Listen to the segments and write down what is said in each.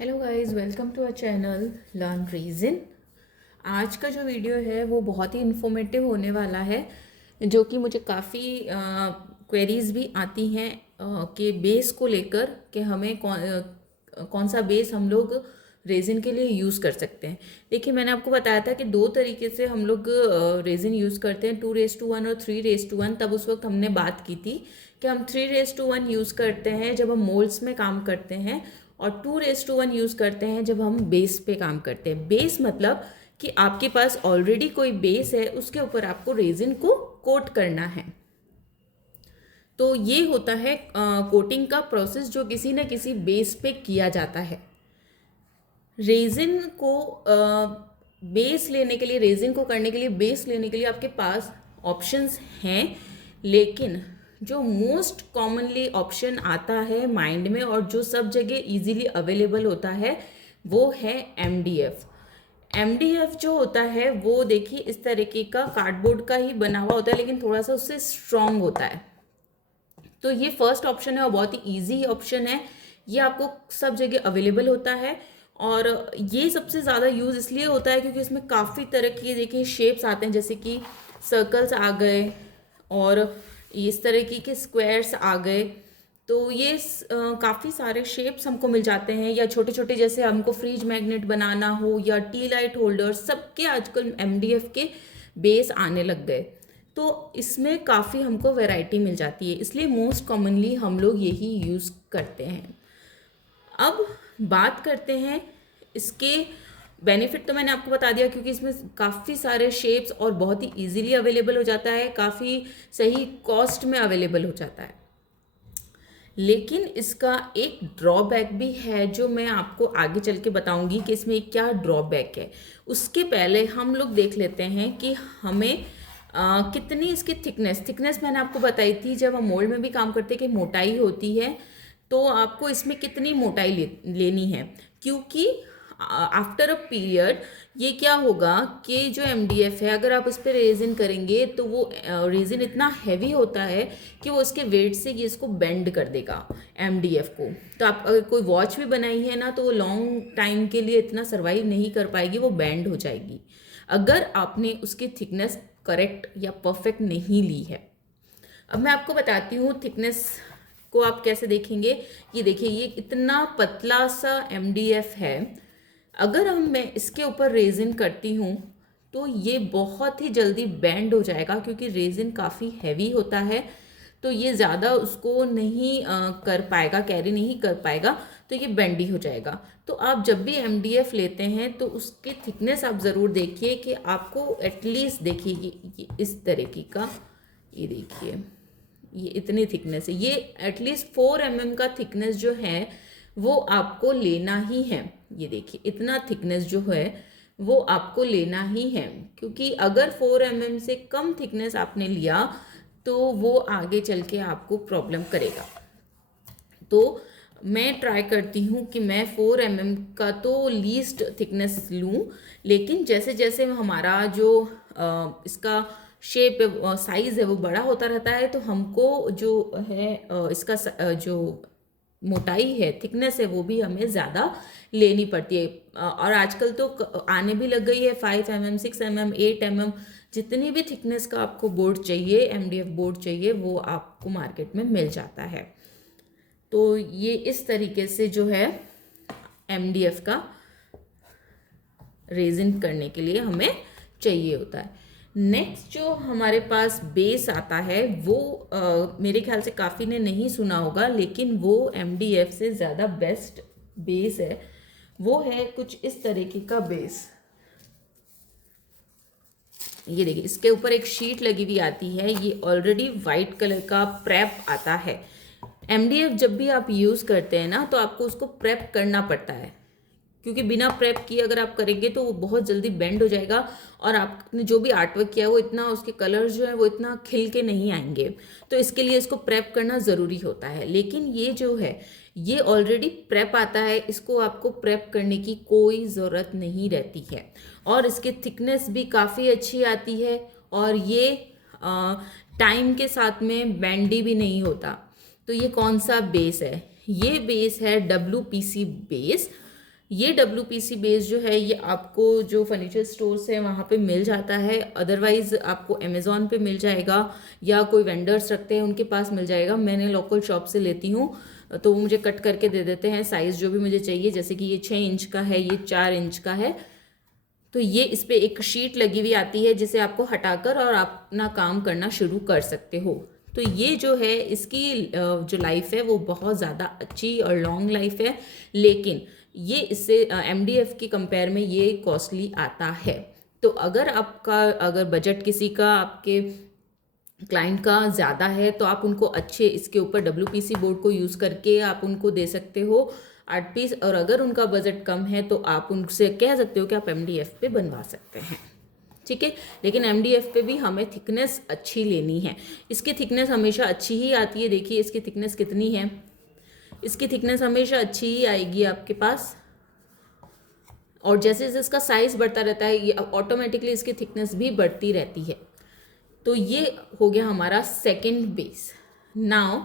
Hello guys, welcome to our channel learn reason. आज का जो वीडियो है वो बहुत ही इन्फॉर्मेटिव होने वाला है, जो कि मुझे काफ़ी क्वेरीज भी आती हैं कि बेस को लेकर कि हमें कौन सा बेस हम लोग रेजिन के लिए यूज़ कर सकते हैं। देखिए, मैंने आपको बताया था कि दो तरीके से हम लोग रेजिन यूज़ करते हैं, 2:1 और 3:1। तब उस वक्त हमने बात की थी कि हम 3:1 यूज़ करते हैं जब हम मोल्ड्स में काम करते हैं, और 2:1 यूज़ करते हैं जब हम बेस पे काम करते हैं। बेस मतलब कि आपके पास ऑलरेडी कोई बेस है, उसके ऊपर आपको रेजिन को कोट करना है। तो ये होता है कोटिंग का प्रोसेस, जो किसी न किसी बेस पे किया जाता है। रेजिन को बेस लेने के लिए, रेजिन को करने के लिए, बेस लेने के लिए आपके पास ऑप्शंस हैं, लेकिन जो मोस्ट कॉमनली ऑप्शन आता है माइंड में और जो सब जगह इजीली अवेलेबल होता है वो है MDF। MDF जो होता है वो देखिए इस तरीके का कार्डबोर्ड का ही बना हुआ होता है, लेकिन थोड़ा सा उससे स्ट्रॉन्ग होता है। तो ये फर्स्ट ऑप्शन है और बहुत ही ईजी ऑप्शन है। ये आपको सब जगह अवेलेबल होता है और ये सबसे ज़्यादा यूज़ इसलिए होता है क्योंकि इसमें काफ़ी तरह के देखिए शेप्स आते हैं, जैसे कि सर्कल्स आ गए और इस तरह के स्क्वायर्स आ गए। तो ये काफ़ी सारे शेप्स हमको मिल जाते हैं, या छोटे छोटे जैसे हमको फ्रिज मैग्नेट बनाना हो या टी लाइट होल्डर, सबके आजकल MDF के बेस आने लग गए। तो इसमें काफ़ी हमको वैरायटी मिल जाती है, इसलिए मोस्ट कॉमनली हम लोग यही यूज़ करते हैं। अब बात करते हैं इसके बेनिफिट। तो मैंने आपको बता दिया क्योंकि इसमें काफ़ी सारे शेप्स और बहुत ही इजीली अवेलेबल हो जाता है, काफ़ी सही कॉस्ट में अवेलेबल हो जाता है। लेकिन इसका एक ड्रॉबैक भी है जो मैं आपको आगे चल के बताऊंगी कि इसमें क्या ड्रॉबैक है। उसके पहले हम लोग देख लेते हैं कि हमें कितनी इसकी थिकनेस मैंने आपको बताई थी जब हम मोल्ड में भी काम करते हैं कि मोटाई होती है। तो आपको इसमें कितनी मोटाई लेनी है, क्योंकि आफ्टर अ पीरियड ये क्या होगा कि जो MDF है, अगर आप इस पर रेजिन करेंगे तो वो रेजिन इतना हैवी होता है कि वो इसके वेट से ये इसको बेंड कर देगा MDF को। तो आप अगर कोई वॉच भी बनाई है ना, तो वो लॉन्ग टाइम के लिए इतना सर्वाइव नहीं कर पाएगी, वो बेंड हो जाएगी अगर आपने उसकी थिकनेस करेक्ट या परफेक्ट नहीं ली है। अब मैं आपको बताती हूँ थिकनेस को आप कैसे देखेंगे। ये देखिए, ये इतना पतला सा MDF है, अगर मैं इसके ऊपर रेजिन करती हूँ तो ये बहुत ही जल्दी बेंड हो जाएगा, क्योंकि रेजिन काफ़ी हैवी होता है, तो ये ज़्यादा उसको नहीं कर पाएगा, कैरी नहीं कर पाएगा, तो ये बेंडी हो जाएगा। तो आप जब भी MDF लेते हैं तो उसकी थिकनेस आप ज़रूर देखिए कि आपको एटलीस्ट देखिए ये इस तरीके का, ये देखिए ये इतनी थिकनेस है, ये एटलीस्ट 4 mm का थिकनेस जो है वो आपको लेना ही है। ये देखिए इतना थिकनेस जो है वो आपको लेना ही है, क्योंकि अगर 4 mm से कम थिकनेस आपने लिया तो वो आगे चल के आपको प्रॉब्लम करेगा। तो मैं ट्राई करती हूँ कि मैं 4 mm का तो लीस्ट थिकनेस लूँ, लेकिन जैसे जैसे हमारा जो इसका शेप साइज है वो बड़ा होता रहता है, तो हमको जो है इसका जो मोटाई है, थिकनेस है, वो भी हमें ज़्यादा लेनी पड़ती है। और आजकल तो आने भी लग गई है 5 mm, 6 mm, 8 mm, जितनी भी थिकनेस का आपको बोर्ड चाहिए, MDF बोर्ड चाहिए, वो आपको मार्केट में मिल जाता है। तो ये इस तरीके से जो है MDF का रेजिन करने के लिए हमें चाहिए होता है। नेक्स्ट जो हमारे पास बेस आता है वो मेरे ख्याल से काफ़ी ने नहीं सुना होगा, लेकिन वो MDF से ज़्यादा बेस्ट बेस है। वो है कुछ इस तरीके का बेस। ये देखिए, इसके ऊपर एक शीट लगी हुई आती है, ये ऑलरेडी वाइट कलर का प्रेप आता है। MDF जब भी आप यूज़ करते हैं ना, तो आपको उसको प्रेप करना पड़ता है, क्योंकि बिना प्रेप किए अगर आप करेंगे तो वो बहुत जल्दी बेंड हो जाएगा और आपने जो भी आर्टवर्क किया है वो इतना, उसके कलर्स जो है वो इतना खिल के नहीं आएंगे। तो इसके लिए इसको प्रेप करना ज़रूरी होता है। लेकिन ये जो है ये ऑलरेडी प्रेप आता है, इसको आपको प्रेप करने की कोई ज़रूरत नहीं रहती है, और इसकी थिकनेस भी काफ़ी अच्छी आती है, और ये टाइम के साथ में बेंडी भी नहीं होता। तो ये कौन सा बेस है? ये बेस है WPC बेस। ये WPC बेस जो है ये आपको जो फर्नीचर स्टोर्स है वहाँ पे मिल जाता है, अदरवाइज़ आपको अमेज़ॉन पे मिल जाएगा या कोई वेंडर्स रखते हैं उनके पास मिल जाएगा। मैंने लोकल शॉप से लेती हूँ तो वो मुझे कट करके दे देते हैं साइज़ जो भी मुझे चाहिए। जैसे कि ये 6 इंच का है, ये 4 इंच का है। तो ये इस पर एक शीट लगी हुई आती है जिसे आपको हटाकर और आप अपना काम करना शुरू कर सकते हो। तो ये जो है इसकी जो लाइफ है वो बहुत ज़्यादा अच्छी और लॉन्ग लाइफ है, लेकिन ये इससे MDF की कंपेयर में ये कॉस्टली आता है। तो अगर बजट किसी का, आपके क्लाइंट का ज़्यादा है, तो आप उनको अच्छे इसके ऊपर WPC बोर्ड को यूज़ करके आप उनको दे सकते हो 8 पीस। और अगर उनका बजट कम है तो आप उनसे कह सकते हो कि आप MDF पे बनवा सकते हैं, ठीक है। लेकिन MDF पे भी हमें थिकनेस अच्छी लेनी है। इसकी थिकनेस हमेशा अच्छी ही आती है। देखिए इसकी थिकनेस कितनी है, इसकी थिकनेस हमेशा अच्छी ही आएगी आपके पास। और जैसे जैसे इसका साइज़ बढ़ता रहता है ये ऑटोमेटिकली इसकी थिकनेस भी बढ़ती रहती है। तो ये हो गया हमारा second base. Now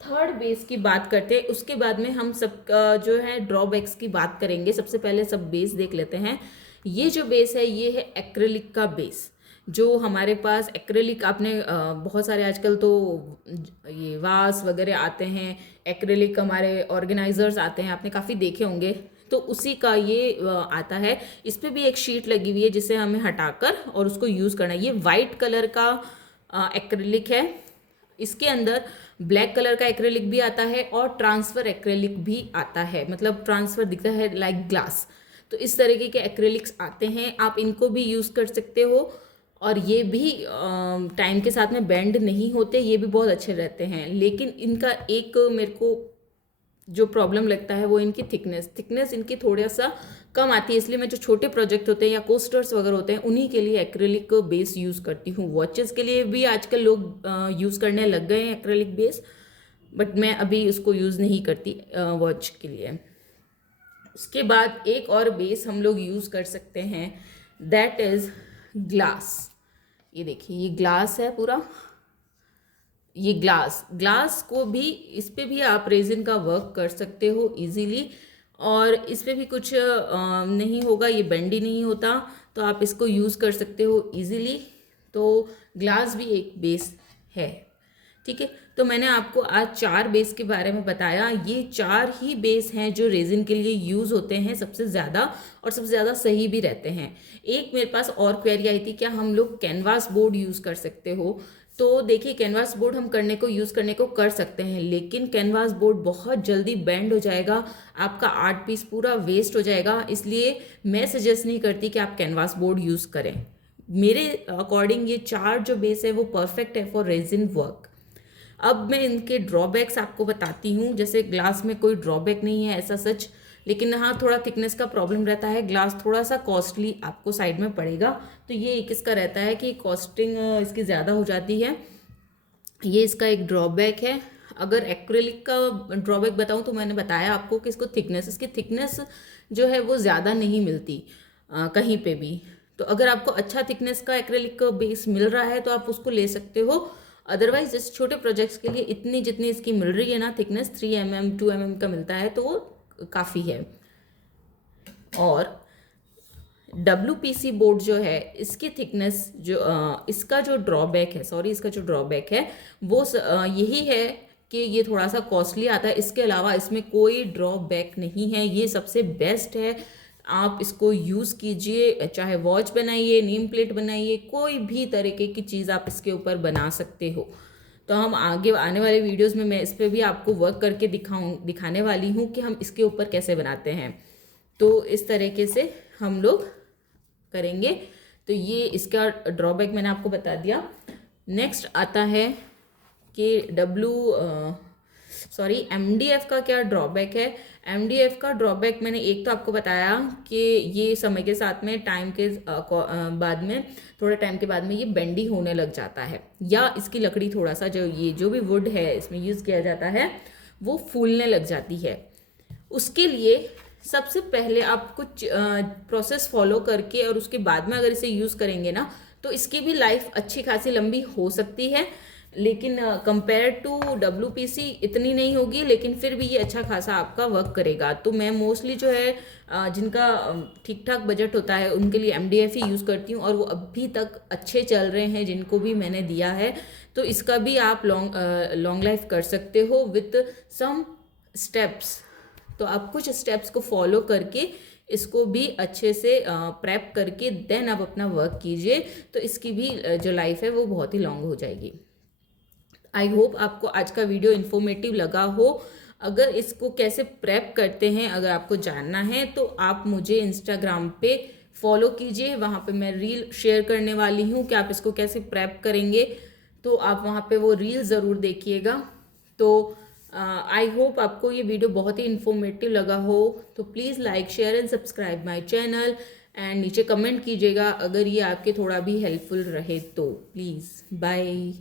third base की बात करते हैं, उसके बाद में हम सब जो है ड्रॉबैक्स की बात करेंगे। सबसे पहले सब बेस देख लेते हैं। ये जो बेस है ये है एक्रेलिक का बेस। जो हमारे पास एक्रेलिक, आपने बहुत सारे आजकल तो ये वास वगैरह आते हैं, एक्रेलिक हमारे ऑर्गेनाइजर्स आते हैं, आपने काफ़ी देखे होंगे। तो उसी का ये आता है। इस पर भी एक शीट लगी हुई है जिसे हमें हटाकर और उसको यूज़ करना है। ये वाइट कलर का एक्रेलिक है। इसके अंदर ब्लैक कलर का एक्रेलिक भी आता है और ट्रांसफ़र एक्रेलिक भी आता है, मतलब ट्रांसफ़र दिखता है लाइक ग्लास। तो इस तरीके के एक्रेलिक्स आते हैं, आप इनको भी यूज़ कर सकते हो। और ये भी टाइम के साथ में बेंड नहीं होते, ये भी बहुत अच्छे रहते हैं। लेकिन इनका एक मेरे को जो प्रॉब्लम लगता है वो इनकी थिकनेस इनकी थोड़ा सा कम आती है। इसलिए मैं जो छोटे प्रोजेक्ट होते हैं या कोस्टर्स वगैरह होते हैं उन्हीं के लिए एक्रेलिक बेस यूज़ करती हूँ। वॉचेस के लिए भी आजकल लोग यूज़ करने लग गए हैं एक्रेलिक बेस, बट मैं अभी उसको यूज़ नहीं करती वॉच के लिए। उसके बाद एक और बेस हम लोग यूज़ कर सकते हैं, दैट इज़ ग्लास। ये देखिए ये ग्लास है पूरा, ये ग्लास को भी, इस पे भी आप रेजिन का वर्क कर सकते हो इजीली। और इस पे भी कुछ नहीं होगा, ये बेंडी नहीं होता, तो आप इसको यूज़ कर सकते हो इजीली। तो ग्लास भी एक बेस है, ठीक है। तो मैंने आपको आज 4 बेस के बारे में बताया। ये 4 ही बेस हैं जो रेजिन के लिए यूज़ होते हैं सबसे ज़्यादा, और सबसे ज़्यादा सही भी रहते हैं। एक मेरे पास और क्वेरी आई थी, क्या हम लोग कैनवास बोर्ड यूज़ कर सकते हो? तो देखिए कैनवास बोर्ड हम यूज़ करने को कर सकते हैं, लेकिन कैनवास बोर्ड बहुत जल्दी बेंड हो जाएगा, आपका 8 पीस पूरा वेस्ट हो जाएगा। इसलिए मैं सजेस्ट नहीं करती कि आप कैनवास बोर्ड यूज़ करें। मेरे अकॉर्डिंग ये 4 जो बेस है वो परफेक्ट है फॉर रेजिन वर्क। अब मैं इनके ड्रॉबैक्स आपको बताती हूँ। जैसे ग्लास में कोई ड्रॉबैक नहीं है ऐसा सच, लेकिन हाँ थोड़ा थिकनेस का प्रॉब्लम रहता है। ग्लास थोड़ा सा कॉस्टली आपको साइड में पड़ेगा, तो ये एक इसका रहता है कि कॉस्टिंग इसकी ज़्यादा हो जाती है। ये इसका एक ड्रॉबैक है। अगर एक्रेलिक का ड्रॉबैक बताऊँ तो मैंने बताया आपको कि इसकी थिकनेस जो है वो ज़्यादा नहीं मिलती कहीं पे भी। तो अगर आपको अच्छा थिकनेस का एक्रेलिक का बेस मिल रहा है तो आप उसको ले सकते हो। अदरवाइज इस छोटे प्रोजेक्ट्स के लिए इतनी जितनी इसकी मिल रही है ना, थिकनेस 3 mm 2 mm का मिलता है, तो वो काफ़ी है। और WPC बोर्ड जो है इसकी थिकनेस जो इसका जो ड्रॉबैक है वो यही है कि ये थोड़ा सा कॉस्टली आता है। इसके अलावा इसमें कोई ड्रॉबैक नहीं है, ये सबसे बेस्ट है। आप इसको यूज़ कीजिए, चाहे वॉच बनाइए, नेम प्लेट बनाइए, कोई भी तरीके की चीज़ आप इसके ऊपर बना सकते हो। तो हम आगे आने वाले वीडियोस में मैं इस पर भी आपको वर्क करके दिखाने वाली हूँ कि हम इसके ऊपर कैसे बनाते हैं। तो इस तरीके से हम लोग करेंगे। तो ये इसका ड्रॉबैक मैंने आपको बता दिया। नेक्स्ट आता है कि MDF का क्या ड्रॉबैक है। MDF का ड्रॉबैक मैंने एक तो आपको बताया कि ये समय के साथ में बाद में थोड़े टाइम के बाद में ये बेंडी होने लग जाता है, या इसकी लकड़ी थोड़ा सा जो भी वुड है इसमें यूज़ किया जाता है वो फूलने लग जाती है। उसके लिए सबसे पहले आप कुछ प्रोसेस फॉलो करके और उसके बाद में अगर इसे यूज़ करेंगे ना तो इसकी भी लाइफ अच्छी खासी लंबी हो सकती है। लेकिन कंपेयर टू WPC इतनी नहीं होगी, लेकिन फिर भी ये अच्छा खासा आपका वर्क करेगा। तो मैं मोस्टली जो है जिनका ठीक ठाक बजट होता है उनके लिए MDF ही यूज़ करती हूँ, और वो अभी तक अच्छे चल रहे हैं जिनको भी मैंने दिया है। तो इसका भी आप लॉन्ग लाइफ कर सकते हो विथ सम स्टेप्स। तो आप कुछ स्टेप्स को फॉलो करके इसको भी अच्छे से प्रेप करके देन आप अपना वर्क कीजिए, तो इसकी भी जो लाइफ है वो बहुत ही लॉन्ग हो जाएगी। आई होप आपको आज का वीडियो इन्फॉर्मेटिव लगा हो। अगर इसको कैसे प्रेप करते हैं अगर आपको जानना है तो आप मुझे इंस्टाग्राम पे फॉलो कीजिए, वहाँ पे मैं रील शेयर करने वाली हूँ कि आप इसको कैसे प्रेप करेंगे, तो आप वहाँ पे वो रील ज़रूर देखिएगा। तो आई होप आपको ये वीडियो बहुत ही इन्फॉर्मेटिव लगा हो। तो please like share and subscribe my channel, and नीचे कमेंट कीजिएगा अगर ये आपके थोड़ा भी हेल्पफुल रहे तो। Please bye.